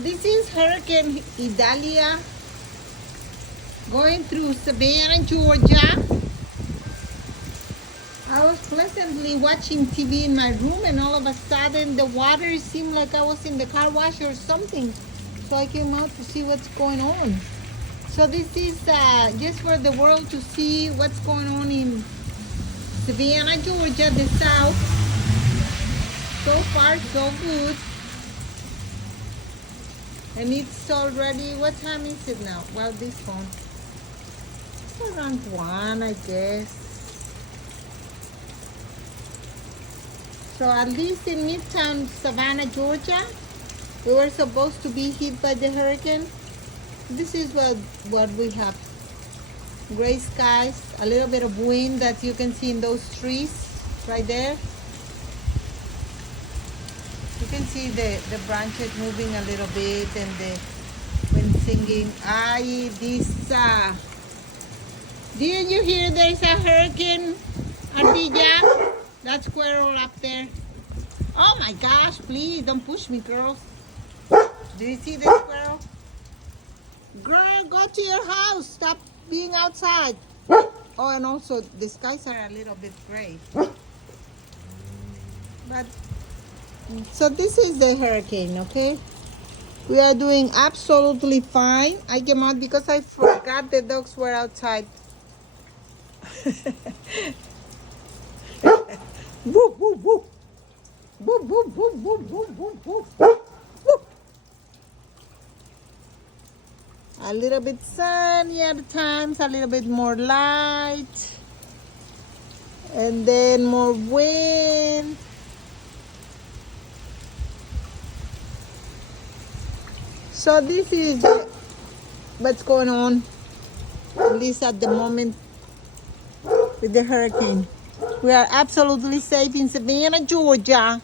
This is Hurricane Idalia going through Savannah, Georgia. I was pleasantly watching TV in my room, and all of a sudden the water seemed like I was in the car wash or something. So I came out to see what's going on. So this is just for the world to see what's going on in Savannah, Georgia, the south. So far, so good. And it's already, what time is it now? Well, this phone. It's around 1, I guess. So at least in Midtown, Savannah, Georgia, we were supposed to be hit by the hurricane. This is what we have. Gray skies, a little bit of wind that you can see in those trees right there. You can see the branches moving a little bit and the wind singing. Didn't you hear there's a hurricane, Ardilla? That squirrel up there. Oh my gosh, please don't push me, girls. Do you see the squirrel? Girl, go to your house. Stop being outside. Oh, and also the skies are a little bit gray. But so this is the hurricane, okay? We are doing absolutely fine. I came out because I forgot the dogs were outside. Whoop, whoop, whoop. Whoop, whoop, whoop, whoop, whoop, whoop, whoop. Whoop. A little bit sunny at times, a little bit more light. And then more wind. So this is what's going on, at least at the moment, with the hurricane. We are absolutely safe in Savannah, Georgia.